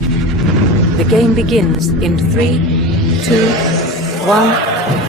The game begins in 3, 2, 1.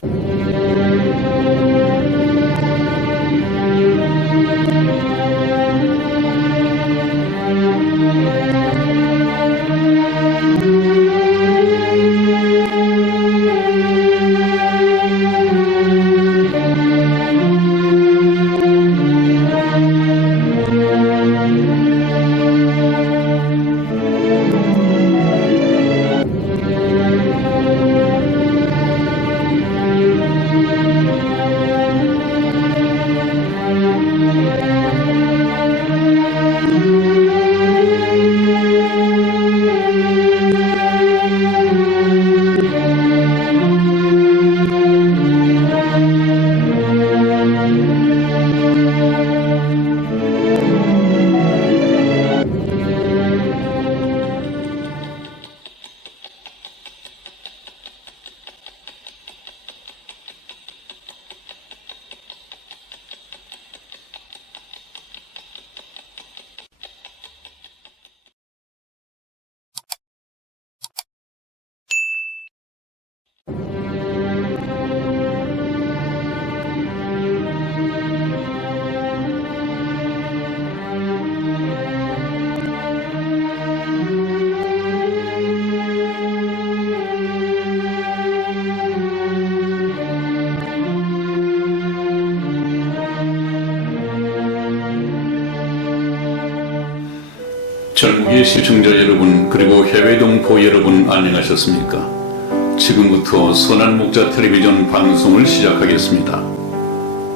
전국의 시청자 여러분, 그리고 해외 동포 여러분, 안녕하셨습니까? 지금부터 선한 목자 텔레비전 방송을 시작하겠습니다.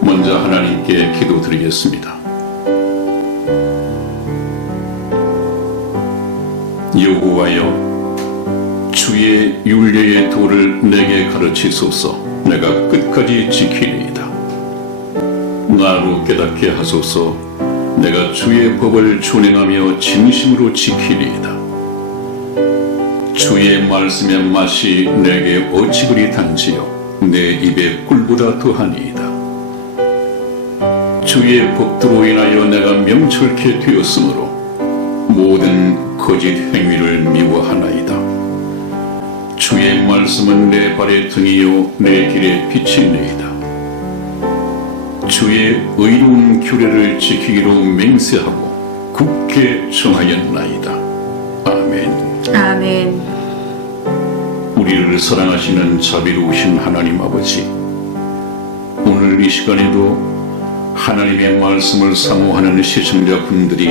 먼저 하나님께 기도드리겠습니다. 여호와여, 주의 율례의 도를 내게 가르치소서. 내가 끝까지 지키리이다. 나로 깨닫게 하소서. 내가 주의 법을 준행하며 진심으로 지키리이다. 주의 말씀의 맛이 내게 어찌 그리 단지요 내 입에 꿀보다 더하니이다. 주의 법도로 인하여 내가 명철케 되었으므로 모든 거짓 행위를 미워하나이다. 주의 말씀은 내 발의 등이요 내 길의 빛이니이다. 주의 의로운 규례를 지키기로 맹세하고 굳게 정하였나이다. 아멘. 아멘. 우리를 사랑하시는 자비로우신 하나님 아버지, 오늘 이 시간에도 하나님의 말씀을 사모하는 시청자분들이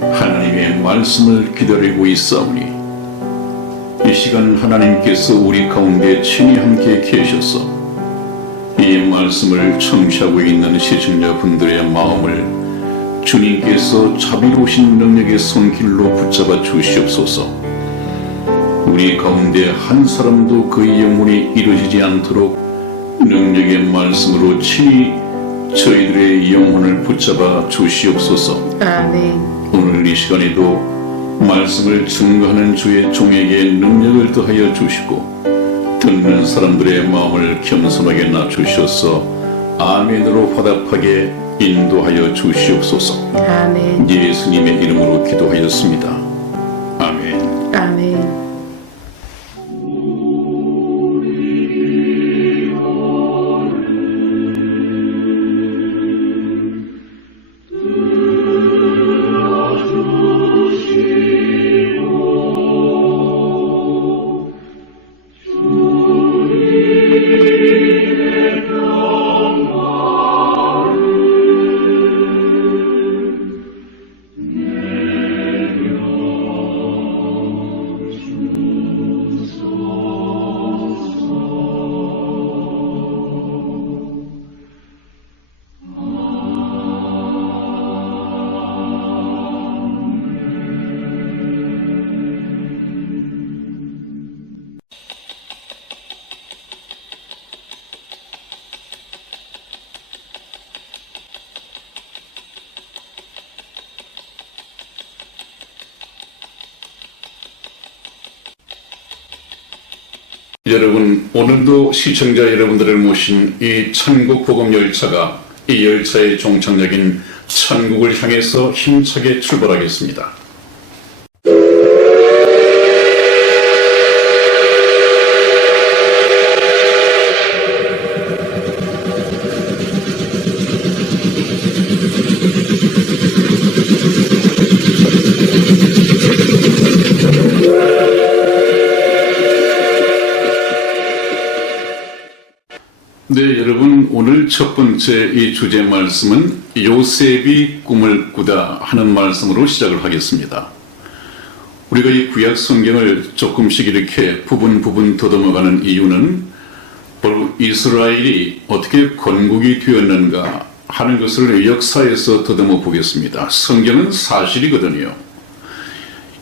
하나님의 말씀을 기다리고 있사오니 이 시간 하나님께서 우리 가운데 친히 함께 계셔서 이 말씀을 청취하고 있는 시청자분들의 마음을 주님께서 자비로우신 능력의 손길로 붙잡아 주시옵소서. 우리 가운데 한 사람도 그 영혼이 이루어지지 않도록 능력의 말씀으로 친히 저희들의 영혼을 붙잡아 주시옵소서. 아멘. 오늘 이 시간에도 말씀을 증거하는 주의 종에게 능력을 더하여 주시고 듣는 사람들의 마음을 겸손하게 낮추셔서 아멘으로 화답하게 인도하여 주시옵소서. 아멘. 예수님의 이름으로 기도하였습니다. 아멘. 아멘. 여러분, 오늘도 시청자 여러분들을 모신 이 천국 복음 열차가 이 열차의 종착역인 천국을 향해서 힘차게 출발하겠습니다. 네, 여러분 오늘 첫 번째 이 주제 말씀은 요셉이 꿈을 꾸다 하는 말씀으로 시작을 하겠습니다. 우리가 이 구약 성경을 조금씩 이렇게 부분 더듬어가는 이유는 바로 이스라엘이 어떻게 건국이 되었는가 하는 것을 역사에서 더듬어 보겠습니다. 성경은 사실이거든요.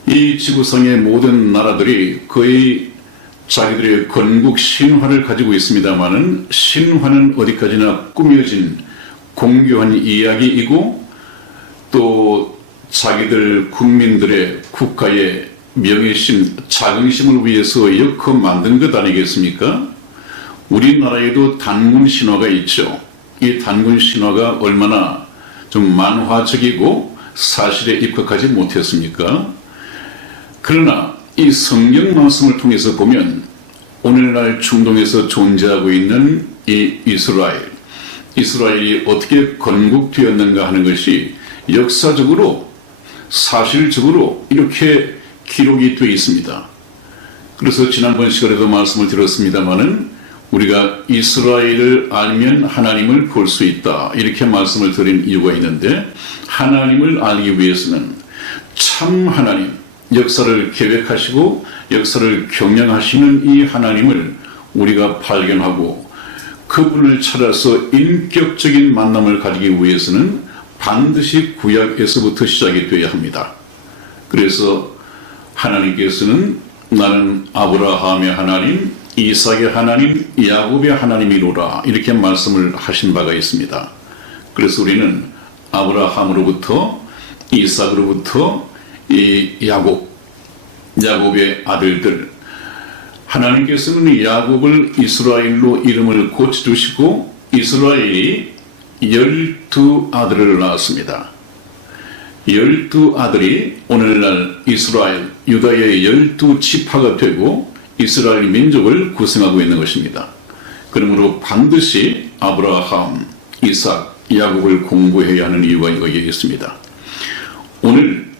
이 지구상의 모든 나라들이 거의 자기들의 건국 신화를 가지고 있습니다마는 신화는 어디까지나 꾸며진 공교한 이야기이고 또 자기들 국민들의 국가의 명예심, 자긍심을 위해서 역커 만든 것 아니겠습니까? 우리나라에도 단군 신화가 있죠. 이 단군 신화가 얼마나 좀 만화적이고 사실에 입각하지 못했습니까? 그러나 이 성경 말씀을 통해서 보면 오늘날 중동에서 존재하고 있는 이 이스라엘이 어떻게 건국되었는가 하는 것이 역사적으로 사실적으로 이렇게 기록이 되어 있습니다. 그래서 지난번 시간에도 말씀을 드렸습니다마는 우리가 이스라엘을 알면 하나님을 볼 수 있다 이렇게 말씀을 드린 이유가 있는데 하나님을 알기 위해서는 참 하나님 역사를 계획하시고 역사를 경영하시는 이 하나님을 우리가 발견하고 그분을 찾아서 인격적인 만남을 가지기 위해서는 반드시 구약에서부터 시작이 되어야 합니다. 그래서 하나님께서는 나는 아브라함의 하나님, 이삭의 하나님, 야곱의 하나님이로라 이렇게 말씀을 하신 바가 있습니다. 그래서 우리는 아브라함으로부터 이삭으로부터 이 야곱의 아들들 하나님께서는 야곱을 이스라엘로 이름을 고쳐주시고 이스라엘이 12아들을 낳았습니다. 12아들이 오늘날 이스라엘 유다의 12지파가 되고 이스라엘 민족을 구성하고 있는 것입니다. 그러므로 반드시 아브라함, 이삭, 야곱을 공부해야 하는 이유가 여기에 있습니다. 오늘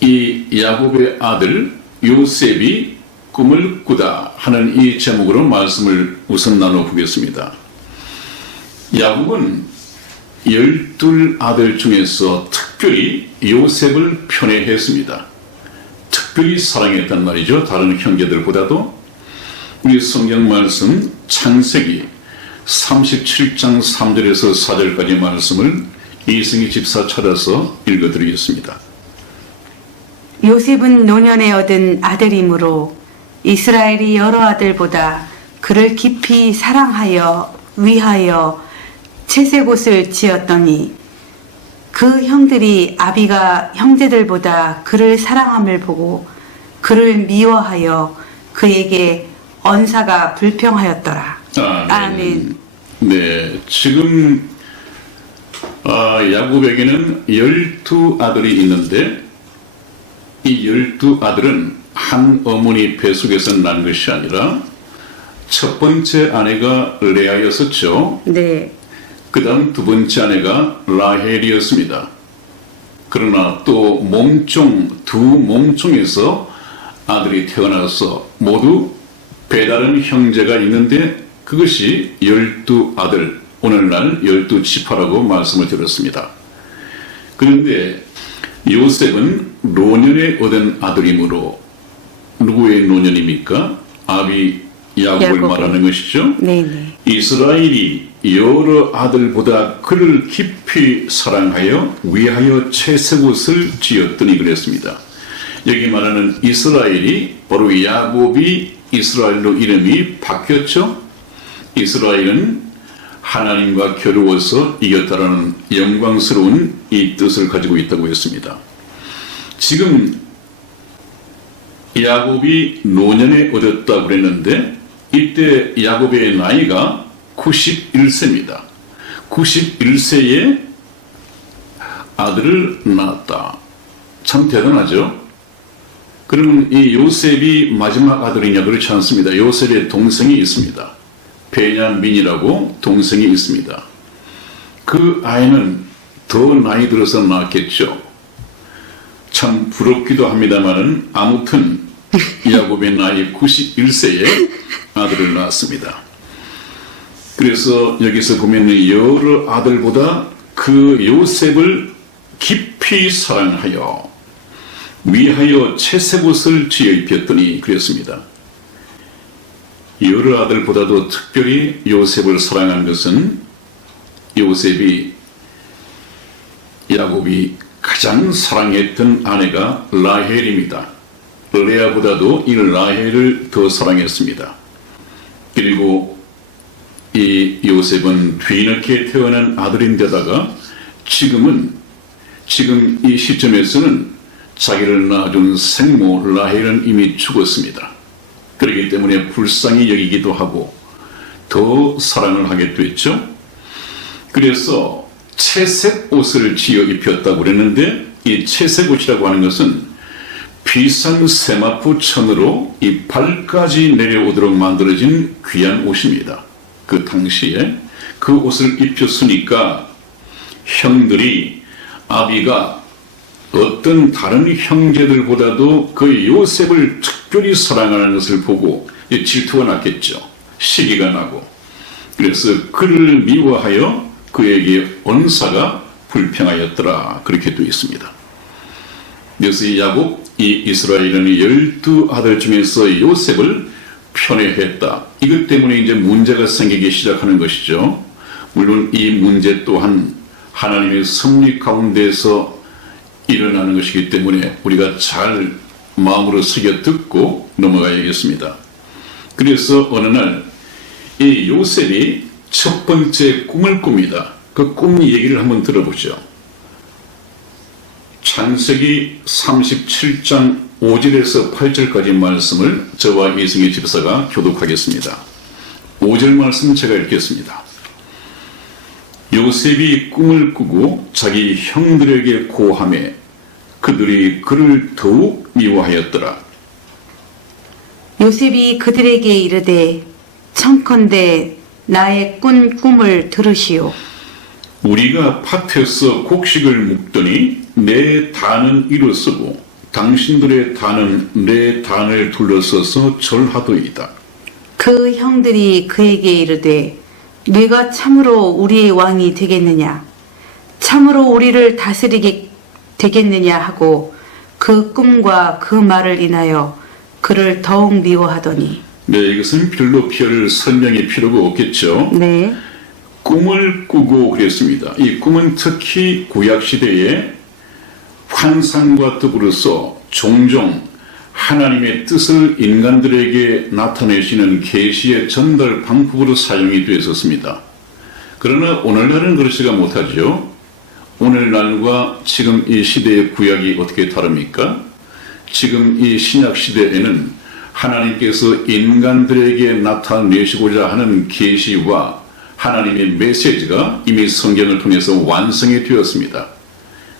이 야곱의 아들 요셉이 꿈을 꾸다 하는 이 제목으로 말씀을 우선 나눠보겠습니다. 야곱은 12아들 중에서 특별히 요셉을 편애했습니다. 특별히 사랑했단 말이죠. 다른 형제들보다도. 우리 성경 말씀 창세기 37장 3절에서 4절까지 말씀을 이승희 집사 찾아서 읽어드리겠습니다. 요셉은 노년에 얻은 아들이므로 이스라엘이 여러 아들보다 그를 깊이 사랑하여 위하여 채색옷을 지었더니 그 형들이 아비가 형제들보다 그를 사랑함을 보고 그를 미워하여 그에게 언사가 불평하였더라. 아멘. 네, 지금 야곱에게는 12아들이 있는데 이 12아들은 한 어머니 뱃속에서 난 것이 아니라 첫 번째 아내가 레아였었죠. 네. 그 다음 두 번째 아내가 라헬이었습니다. 그러나 또 두 몸종에서 아들이 태어나서 모두 배다른 형제가 있는데 그것이 12아들, 오늘날 12지파라고 말씀을 드렸습니다. 그런데 요셉은 노년에 얻은 아들이므로 누구의 노년입니까? 아비 야곱을 말하는 것이죠. 네네. 이스라엘이 여러 아들보다 그를 깊이 사랑하여 위하여 채색옷을 지었더니 그랬습니다. 여기 말하는 이스라엘이 바로 야곱이 이스라엘로 이름이 바뀌었죠. 이스라엘은 하나님과 겨루어서 이겼다라는 영광스러운 이 뜻을 가지고 있다고 했습니다. 지금 야곱이 노년에 얻었다고 그랬는데 이때 야곱의 나이가 91세입니다. 91세에 아들을 낳았다. 참 대단하죠. 그러면 이 요셉이 마지막 아들이냐? 그렇지 않습니다. 요셉의 동생이 있습니다. 베냐민이라고 동생이 있습니다. 그 아이는 더 나이 들어서 낳았겠죠. 참 부럽기도 합니다만은 아무튼 야곱의 나이 91세에 아들을 낳았습니다. 그래서 여기서 보면 여러 아들보다 그 요셉을 깊이 사랑하여 위하여 채색옷을 지어 입혔더니 그랬습니다. 여러 아들보다도 특별히 요셉을 사랑한 것은 요셉이 야곱이 가장 사랑했던 아내가 라헬입니다. 레아보다도 이 라헬을 더 사랑했습니다. 그리고 이 요셉은 뒤늦게 태어난 아들인데다가 지금 이 시점에서는 자기를 낳아준 생모 라헬은 이미 죽었습니다. 그렇기 때문에 불쌍히 여기기도 하고 더 사랑을 하게 됐죠. 그래서 채색 옷을 지어 입혔다고 그랬는데 이 채색 옷이라고 하는 것은 비싼 세마포 천으로 이 발까지 내려오도록 만들어진 귀한 옷입니다. 그 당시에 그 옷을 입혔으니까 형들이 아비가 어떤 다른 형제들보다도 그 요셉을 특별히 사랑하는 것을 보고 질투가 났겠죠. 시기가 나고. 그래서 그를 미워하여 그에게 언사가 불평하였더라. 그렇게 되어 있습니다. 그래서 이 야곱, 이 이스라엘은 12아들 중에서 요셉을 편애했다. 이것 때문에 이제 문제가 생기기 시작하는 것이죠. 물론 이 문제 또한 하나님의 섭리 가운데서 일어나는 것이기 때문에 우리가 잘 마음으로 새겨 듣고 넘어가야겠습니다. 그래서 어느 날 이 요셉이 첫 번째 꿈을 꿉니다. 그 꿈 얘기를 한번 들어보죠. 창세기 37장 5절에서 8절까지 말씀을 저와 이승희 집사가 교독하겠습니다. 5절 말씀 제가 읽겠습니다. 요셉이 꿈을 꾸고 자기 형들에게 고하매 그들이 그를 더욱 미워하였더라. 요셉이 그들에게 이르되 청컨대 나의 꾼 꿈을 들으시오. 우리가 밭에서 곡식을 묵더니 내 단은 일어서고 당신들의 단은 내 단을 둘러서서 절하도이다. 그 형들이 그에게 이르되 네가 참으로 우리의 왕이 되겠느냐? 참으로 우리를 다스리게 되겠느냐 하고 그 꿈과 그 말을 인하여 그를 더욱 미워하더니. 네, 이것은 별로 별 설명이 필요가 없겠죠. 네. 꿈을 꾸고 그랬습니다. 이 꿈은 특히 구약시대에 환상과 더불어서 종종 하나님의 뜻을 인간들에게 나타내시는 계시의 전달 방법으로 사용이 되었습니다. 그러나 오늘날은 그렇지가 못하죠. 오늘날과 지금 이 시대의 구약이 어떻게 다릅니까? 지금 이 신약 시대에는 하나님께서 인간들에게 나타내시고자 하는 계시와 하나님의 메시지가 이미 성경을 통해서 완성이 되었습니다.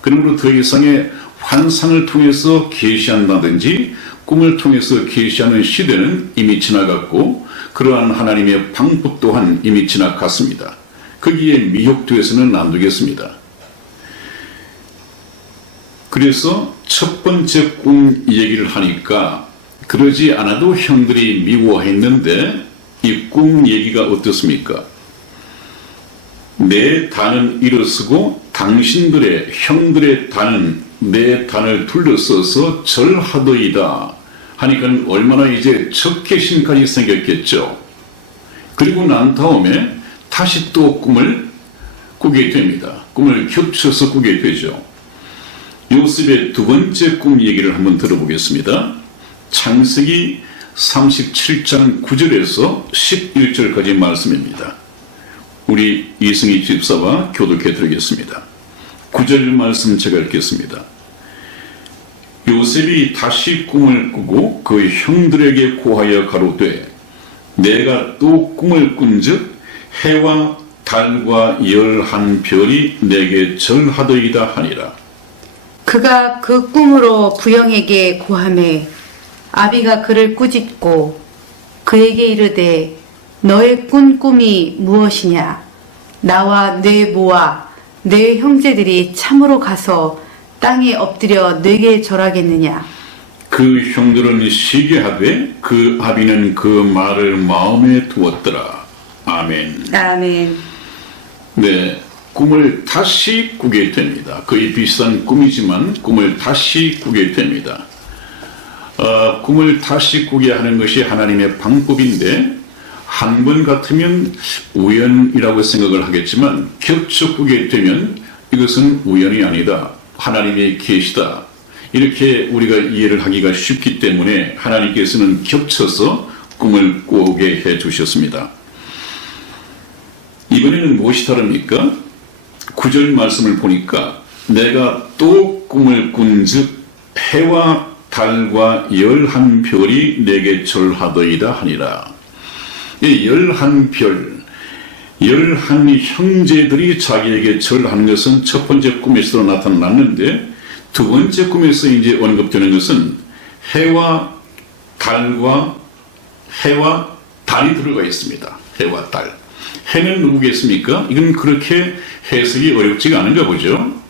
그러므로 더 이상의 환상을 통해서 계시한다든지 꿈을 통해서 계시하는 시대는 이미 지나갔고 그러한 하나님의 방법 또한 이미 지나갔습니다. 거기에 미혹되어서는 안 되겠습니다. 그래서 첫 번째 꿈 얘기를 하니까 그러지 않아도 형들이 미워했는데 이 꿈 얘기가 어떻습니까? 내 단은 일어서고 당신들의 형들의 단은 내 단을 둘러서서 절하더이다 하니까 얼마나 이제 적개심까지 생겼겠죠. 그리고 난 다음에 다시 또 꿈을 꾸게 됩니다. 꿈을 겹쳐서 꾸게 되죠. 요셉의 두 번째 꿈 얘기를 한번 들어보겠습니다. 창세기 37장 9절에서 11절까지 말씀입니다. 우리 이승희 집사와 교독해 드리겠습니다. 9절 말씀 제가 읽겠습니다. 요셉이 다시 꿈을 꾸고 그 형들에게 고하여 가로되 내가 또 꿈을 꾼즉 해와 달과 11별이 내게 절하더이다 하니라. 그가 그 꿈으로 부영에게 고하매 아비가 그를 꾸짖고 그에게 이르되 너의 꾼 꿈이 무엇이냐? 나와 내 모와 내 형제들이 참으로 가서 땅에 엎드려 내게 절하겠느냐? 그 형들은 시기하되 그 아비는 그 말을 마음에 두었더라. 아멘. 아멘. 네, 꿈을 다시 꾸게 됩니다. 거의 비슷한 꿈이지만 꿈을 다시 꾸게 됩니다. 꿈을 다시 꾸게 하는 것이 하나님의 방법인데 한 번 같으면 우연이라고 생각을 하겠지만 겹쳐 꾸게 되면 이것은 우연이 아니다. 하나님의 계시다. 이렇게 우리가 이해를 하기가 쉽기 때문에 하나님께서는 겹쳐서 꿈을 꾸게 해 주셨습니다. 이번에는 무엇이 다릅니까? 9절 말씀을 보니까 내가 또 꿈을 꾼즉 해와 달과 11별이 내게 절하더이다 하니라. 이 11별, 11 형제들이 자기에게 절하는 것은 첫 번째 꿈에서 나타났는데 두 번째 꿈에서 이제 언급되는 것은 해와 달이 들어가 있습니다. 해와 달. 해는 누구겠습니까? 이건 그렇게 해석이 어렵지가 않은가 보죠.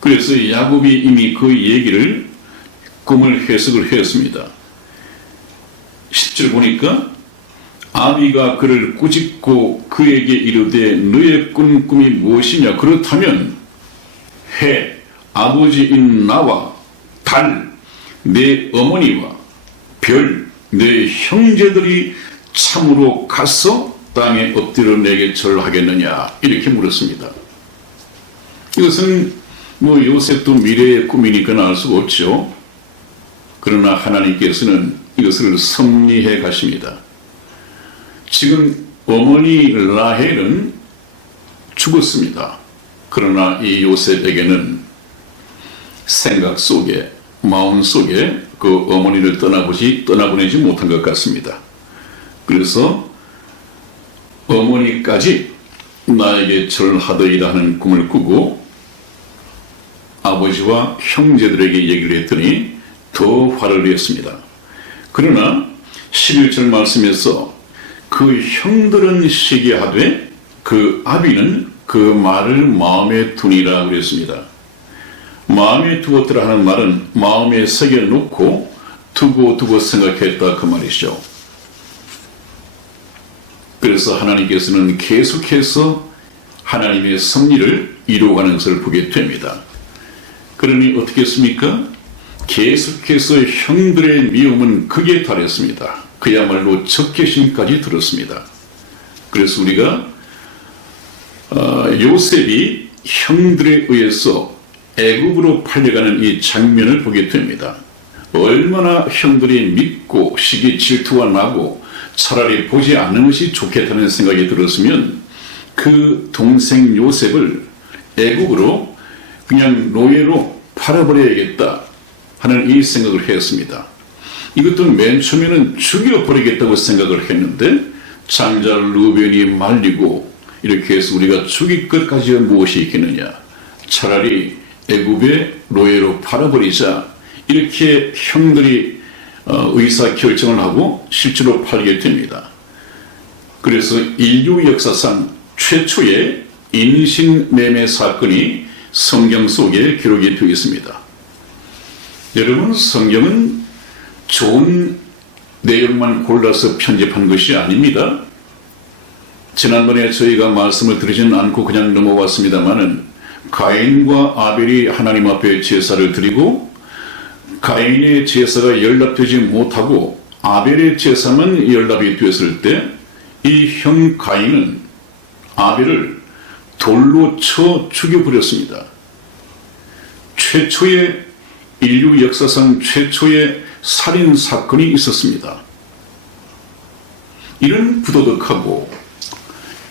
그래서 야곱이 이미 그 얘기를 꿈을 해석을 했습니다. 10절 보니까 아비가 그를 꾸짖고 그에게 이르되 너의 꾼 꿈이 무엇이냐? 그렇다면 해, 아버지인 나와 달, 내 어머니와 별, 내 형제들이 참으로 가서 땅에 엎드려 내게 절하겠느냐? 이렇게 물었습니다. 이것은 요셉도 미래의 꿈이니까 알 수가 없죠. 그러나 하나님께서는 이것을 섭리해 가십니다. 지금 어머니 라헬은 죽었습니다. 그러나 이 요셉에게는 생각 속에, 마음 속에 그 어머니를 떠나보내지 못한 것 같습니다. 그래서 어머니까지 나에게 절하더이다 하는 꿈을 꾸고 아버지와 형제들에게 얘기를 했더니 더 화를 냈습니다. 그러나 11절 말씀에서 그 형들은 시기하되 그 아비는 그 말을 마음에 두니라 그랬습니다. 마음에 두었더라 하는 말은 마음에 새겨놓고 두고 생각했다 그 말이죠. 그래서 하나님께서는 계속해서 하나님의 섭리를 이루어가는 것을 보게 됩니다. 그러니 어떻게 했습니까? 계속해서 형들의 미움은 극에 달했습니다. 그야말로 적개심까지 들었습니다. 그래서 우리가 요셉이 형들에 의해서 애굽으로 팔려가는 이 장면을 보게 됩니다. 얼마나 형들이 믿고 시기 질투가 나고 차라리 보지 않는 것이 좋겠다는 생각이 들었으면 그 동생 요셉을 애굽으로 그냥 노예로 팔아버려야겠다 하는 이 생각을 했습니다. 이것도 맨 처음에는 죽여버리겠다고 생각을 했는데 장자 루벤이 말리고 이렇게 해서 우리가 죽일 것까지 무엇이 있겠느냐, 차라리 애굽의 노예로 팔아버리자, 이렇게 형들이 의사결정을 하고 실제로 팔게 됩니다. 그래서 인류 역사상 최초의 인신매매 사건이 성경 속에 기록이 되어 있습니다. 여러분, 성경은 좋은 내용만 골라서 편집한 것이 아닙니다. 지난번에 저희가 말씀을 드리지는 않고 그냥 넘어왔습니다마는 가인과 아벨이 하나님 앞에 제사를 드리고 가인의 제사가 연락되지 못하고 아벨의 제사만 연락이 되었을 때 이 형 가인은 아벨을 돌로 쳐 죽여버렸습니다. 최초의 인류 역사상 최초의 살인 사건이 있었습니다. 이런 부도덕하고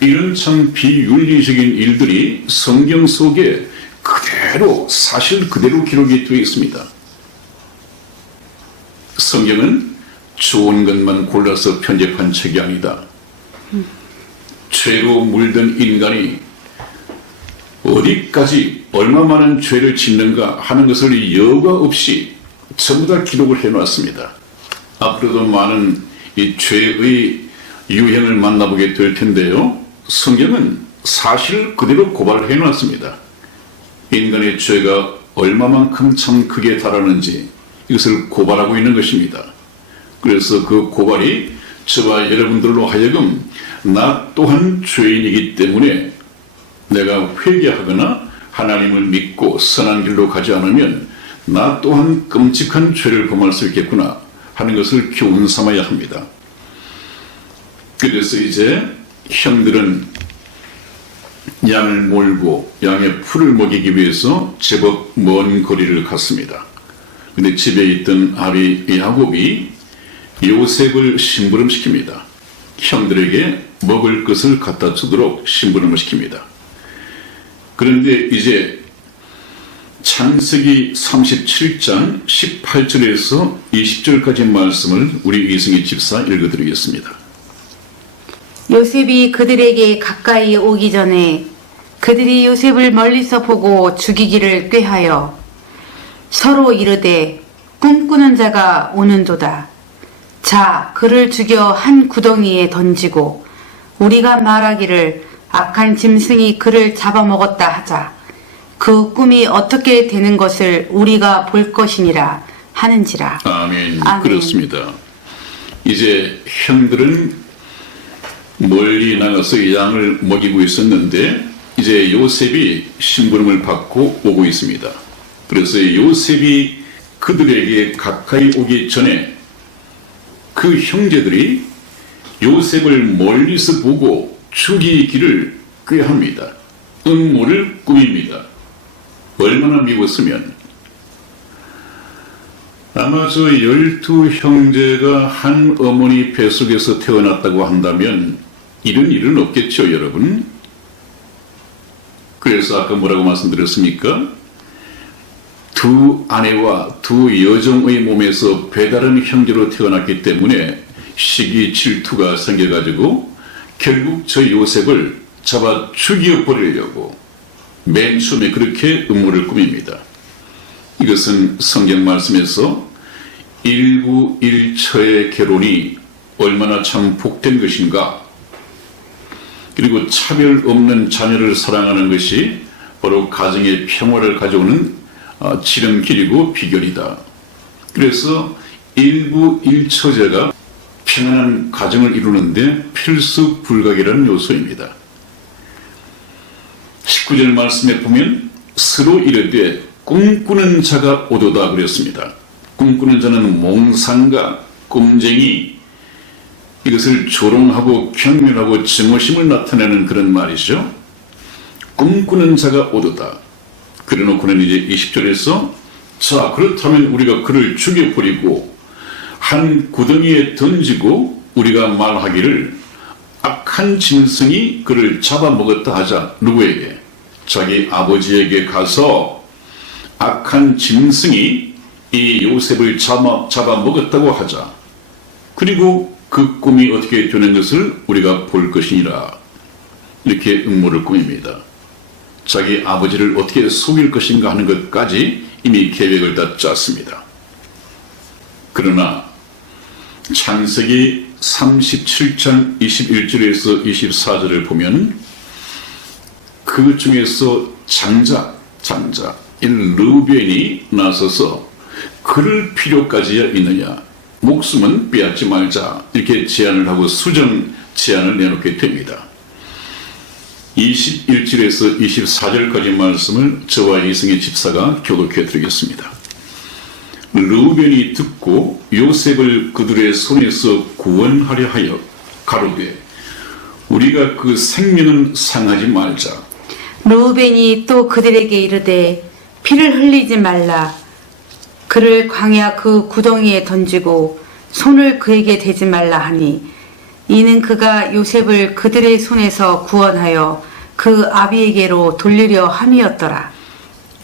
이런 참 비윤리적인 일들이 성경 속에 그대로 사실 그대로 기록이 되어 있습니다. 성경은 좋은 것만 골라서 편집한 책이 아니다. 죄로 물든 인간이 어디까지 얼마 많은 죄를 짓는가 하는 것을 여과 없이 전부 다 기록을 해놨습니다. 앞으로도 많은 이 죄의 유형을 만나보게 될 텐데요. 성경은 사실 그대로 고발을 해놨습니다. 인간의 죄가 얼마만큼 참 크게 달하는지 이것을 고발하고 있는 것입니다. 그래서 그 고발이 저와 여러분들로 하여금 나 또한 죄인이기 때문에 내가 회개하거나 하나님을 믿고 선한 길로 가지 않으면 나 또한 끔찍한 죄를 범할 수 있겠구나 하는 것을 교훈 삼아야 합니다. 그래서 이제 형들은 양을 몰고 양의 풀을 먹이기 위해서 제법 먼 거리를 갔습니다. 근데 집에 있던 아비 야곱이 요셉을 심부름시킵니다. 형들에게 먹을 것을 갖다 주도록 심부름을 시킵니다. 그런데 이제 창세기 37장 18절에서 20절까지 말씀을 우리 이승희 집사 읽어드리겠습니다. 요셉이 그들에게 가까이 오기 전에 그들이 요셉을 멀리서 보고 죽이기를 꾀하여 서로 이르되 꿈꾸는 자가 오는도다. 자, 그를 죽여 한 구덩이에 던지고 우리가 말하기를 악한 짐승이 그를 잡아먹었다 하자. 그 꿈이 어떻게 되는 것을 우리가 볼 것이니라 하는지라. 아멘. 아멘. 그렇습니다. 이제 형들은 멀리 나가서 양을 먹이고 있었는데 이제 요셉이 심부름을 받고 오고 있습니다. 그래서 요셉이 그들에게 가까이 오기 전에 그 형제들이 요셉을 멀리서 보고 죽이기를 꾀합니다. 음모를 꾸밉니다. 얼마나 미웠으면 아마 저 12형제가 한 어머니 뱃속에서 태어났다고 한다면 이런 일은 없겠죠, 여러분. 그래서 아까 뭐라고 말씀드렸습니까? 두 아내와 두 여종의 몸에서 배다른 형제로 태어났기 때문에 시기 질투가 생겨가지고 결국 저 요셉을 잡아 죽여버리려고 맨 처음에 그렇게 음모를 꾸밉니다. 이것은 성경 말씀에서 일부일처의 결혼이 얼마나 참 복된 것인가, 그리고 차별 없는 자녀를 사랑하는 것이 바로 가정의 평화를 가져오는 지름길이고 비결이다. 그래서 일부일처제가 평안한 가정을 이루는데 필수 불가결한 요소입니다. 19절 말씀에 보면 서로 이르되 꿈꾸는 자가 오도다 그랬습니다. 꿈꾸는 자는 몽상가, 꿈쟁이, 이것을 조롱하고 경멸하고 증오심을 나타내는 그런 말이죠. 꿈꾸는 자가 오도다. 그래놓고는 이제 20절에서 자, 그렇다면 우리가 그를 죽여버리고 한 구덩이에 던지고 우리가 말하기를 악한 짐승이 그를 잡아먹었다 하자. 누구에게? 자기 아버지에게 가서 악한 짐승이 이 요셉을 잡아먹었다고 하자. 그리고 그 꿈이 어떻게 되는 것을 우리가 볼 것이니라. 이렇게 음모를 꾸밉니다. 자기 아버지를 어떻게 속일 것인가 하는 것까지 이미 계획을 다 짰습니다. 그러나 창세기 37장 21절에서 24절을 보면 그 중에서 장자 르벤이 나서서 그럴 필요까지야 있느냐, 목숨은 빼앗지 말자, 이렇게 제안을 하고 수정 제안을 내놓게 됩니다. 21절에서 24절까지 말씀을 저와 이승희 집사가 교독해 드리겠습니다. 르벤이 듣고 요셉을 그들의 손에서 구원하려 하여 가로되 우리가 그 생명은 상하지 말자. 르우벤이 또 그들에게 이르되 피를 흘리지 말라. 그를 광야 그 구덩이에 던지고 손을 그에게 대지 말라 하니 이는 그가 요셉을 그들의 손에서 구원하여 그 아비에게로 돌리려 함이었더라.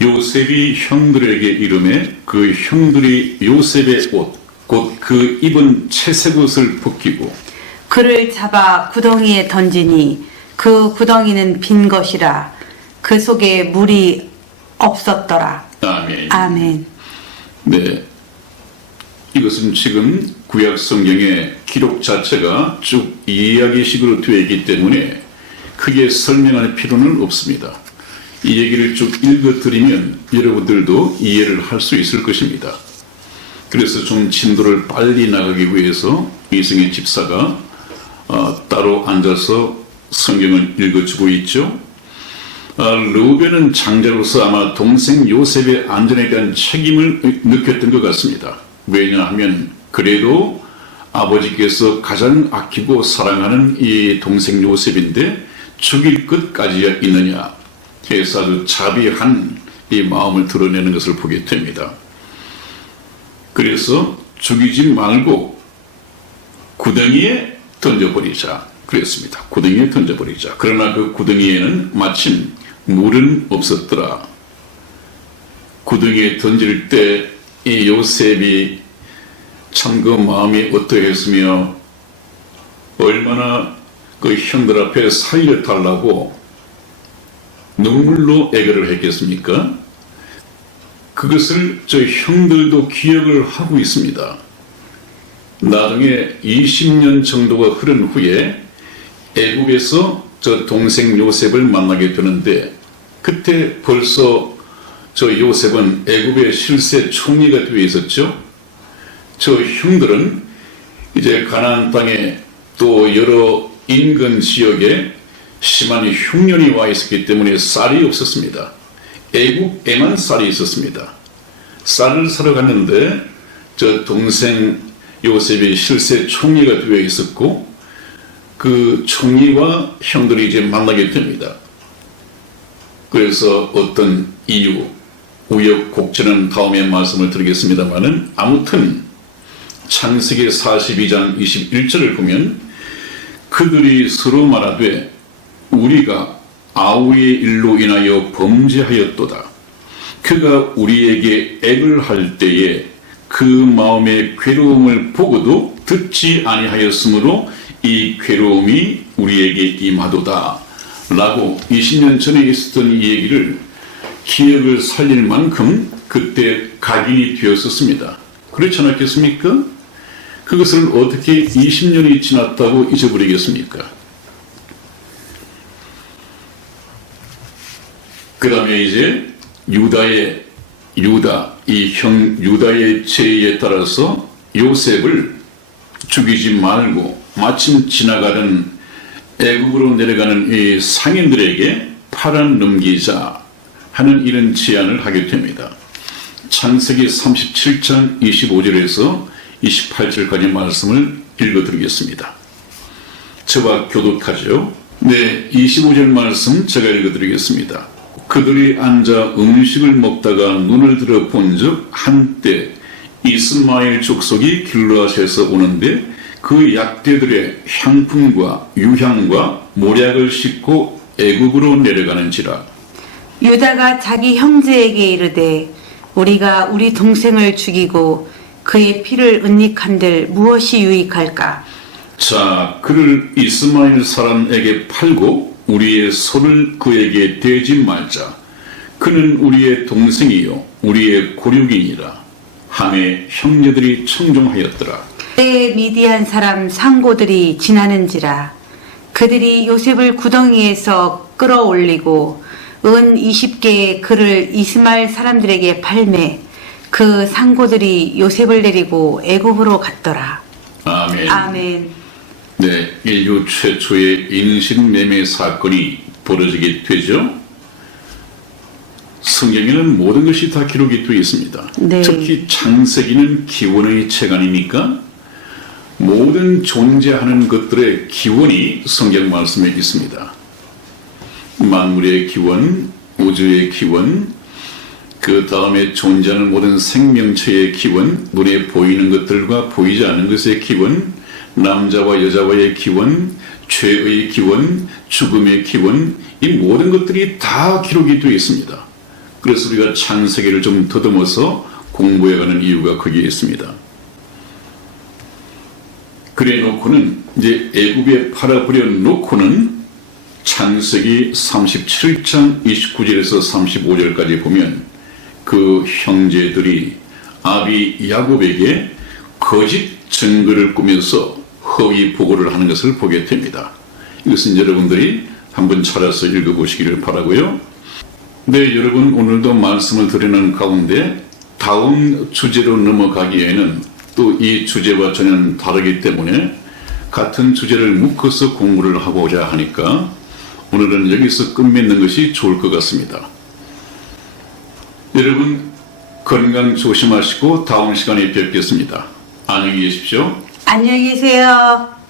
요셉이 형들에게 이르매 그 형들이 요셉의 옷, 곧 그 입은 채색 옷을 벗기고 그를 잡아 구덩이에 던지니 그 구덩이는 빈 것이라. 그 속에 물이 없었더라. 아멘. 아멘. 네, 이것은 지금 구약 성경의 기록 자체가 쭉 이야기식으로 되어 있기 때문에 크게 설명할 필요는 없습니다. 이 얘기를 쭉 읽어드리면 여러분들도 이해를 할 수 있을 것입니다. 그래서 좀 진도를 빨리 나가기 위해서 이승희 집사가 따로 앉아서 성경을 읽어주고 있죠. 르우벤은 장자로서 아마 동생 요셉의 안전에 대한 책임을 느꼈던 것 같습니다. 왜냐하면 그래도 아버지께서 가장 아끼고 사랑하는 이 동생 요셉인데 죽일 끝까지야 있느냐 해서 아주 자비한 이 마음을 드러내는 것을 보게 됩니다. 그래서 죽이지 말고 구덩이에 던져버리자 그랬습니다. 구덩이에 던져버리자. 그러나 그 구덩이에는 마침 물은 없었더라. 구덩이에 던질 때 이 요셉이 참 그 마음이 어떠했으며 얼마나 그 형들 앞에 살려달라고 눈물로 애걸을 했겠습니까? 그것을 저 형들도 기억을 하고 있습니다. 나중에 20년 정도가 흐른 후에 애국에서 저 동생 요셉을 만나게 되는데 그때 벌써 저 요셉은 애국의 실세 총리가 되어 있었죠. 저 형들은 이제 가나안 땅에 또 여러 인근 지역에 심한 흉년이 와 있었기 때문에 쌀이 없었습니다. 애국에만 쌀이 있었습니다. 쌀을 사러 갔는데 저 동생 요셉이 실세 총리가 되어 있었고 그 총리와 형들이 이제 만나게 됩니다. 그래서 어떤 이유, 우여곡절은 다음에 말씀을 드리겠습니다만은 아무튼 창세기 42장 21절을 보면 그들이 서로 말하되 우리가 아우의 일로 인하여 범죄하였도다. 그가 우리에게 액을 할 때에 그 마음의 괴로움을 보고도 듣지 아니하였으므로 이 괴로움이 우리에게 임하도다 라고 20년 전에 있었던 이 얘기를 기억을 살릴 만큼 그때 각인이 되었었습니다. 그렇지 않았겠습니까? 그것을 어떻게 20년이 지났다고 잊어버리겠습니까? 그 다음에 이제 유다의 제의에 따라서 요셉을 죽이지 말고 마침 지나가는 애국으로 내려가는 이 상인들에게 팔아넘기자 하는 이런 제안을 하게 됩니다. 창세기 37장 25절에서 28절까지 말씀을 읽어드리겠습니다. 저와 교독하죠. 네, 25절 말씀 제가 읽어드리겠습니다. 그들이 앉아 음식을 먹다가 눈을 들어 본즉 한때 이스마엘 족속이 길르앗에서 오는데 그 약대들의 향품과 유향과 모략을 싣고 애굽으로 내려가는지라. 유다가 자기 형제에게 이르되 우리가 우리 동생을 죽이고 그의 피를 은닉한들 무엇이 유익할까? 자, 그를 이스마엘 사람에게 팔고 우리의 손을 그에게 대지 말자. 그는 우리의 동생이요 우리의 고륙이니라. 하매 형제들이 청종하였더라. 때에 미디안 사람 상고들이 지나는지라. 그들이 요셉을 구덩이에서 끌어올리고 은 20개의 그를 이스마엘 사람들에게 팔매 그 상고들이 요셉을 데리고 애굽으로 갔더라. 아멘. 아멘. 네, 인류 최초의 인신매매 사건이 벌어지게 되죠. 성경에는 모든 것이 다 기록이 되어 있습니다. 네. 특히 창세기는 기원의 책 아닙니까? 모든 존재하는 것들의 기원이 성경 말씀에 있습니다. 만물의 기원, 우주의 기원, 그 다음에 존재하는 모든 생명체의 기원, 눈에 보이는 것들과 보이지 않는 것의 기원, 남자와 여자와의 기원, 죄의 기원, 죽음의 기원, 이 모든 것들이 다 기록이 되어 있습니다. 그래서 우리가 창세기를 좀 더듬어서 공부해가는 이유가 거기에 있습니다. 그래 놓고는 이제 애굽에 팔아버려 놓고는 창세기 37장 29절에서 35절까지 보면 그 형제들이 아비 야곱에게 거짓 증거를 꾸며서 허위 보고를 하는 것을 보게 됩니다. 이것은 여러분들이 한번 찾아서 읽어보시기를 바라고요. 네, 여러분 오늘도 말씀을 드리는 가운데 다음 주제로 넘어가기에는 또 이 주제와 전혀 다르기 때문에 같은 주제를 묶어서 공부를 하고자 하니까 오늘은 여기서 끝맺는 것이 좋을 것 같습니다. 여러분 건강 조심하시고 다음 시간에 뵙겠습니다. 안녕히 계십시오. 안녕히 계세요.